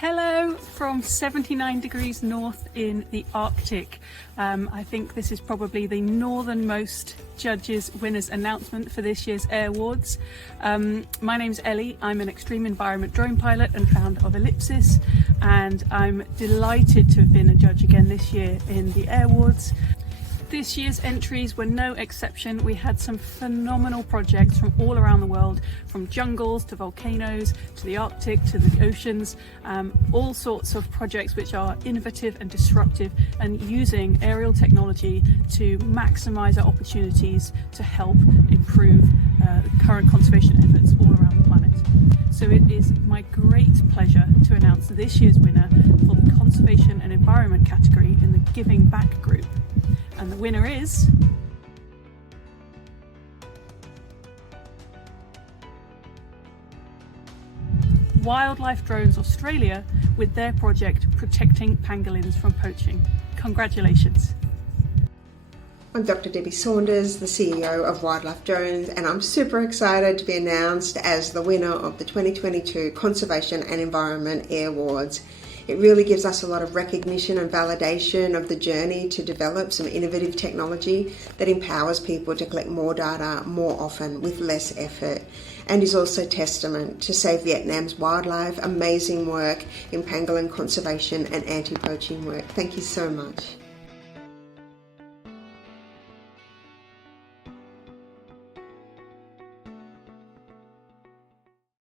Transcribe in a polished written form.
Hello from 79 degrees north in the Arctic. I think this is probably the northernmost judges winners announcement for this year's Airwards. My name's Ellie, I'm an extreme environment drone pilot and founder of Ellipsis, and I'm delighted to have been a judge again this year in the Airwards. This year's entries were no exception. We had some phenomenal projects from all around the world, from jungles to volcanoes to the Arctic to the oceans, all sorts of projects which are innovative and disruptive and using aerial technology to maximise our opportunities to help improve current conservation efforts all around the planet. So it is my great pleasure to announce this year's winner for the Conservation and Environment category in the Giving Back group. And the winner is Wildlife Drones Australia with their project Protecting Pangolins from Poaching. Congratulations. I'm Dr. Debbie Saunders, the CEO of Wildlife Drones, and I'm super excited to be announced as the winner of the 2022 Conservation and Environment Airwards. It really gives us a lot of recognition and validation of the journey to develop some innovative technology that empowers people to collect more data more often with less effort, and is also testament to Save Vietnam's wildlife, amazing work in pangolin conservation and anti-poaching work. Thank you so much.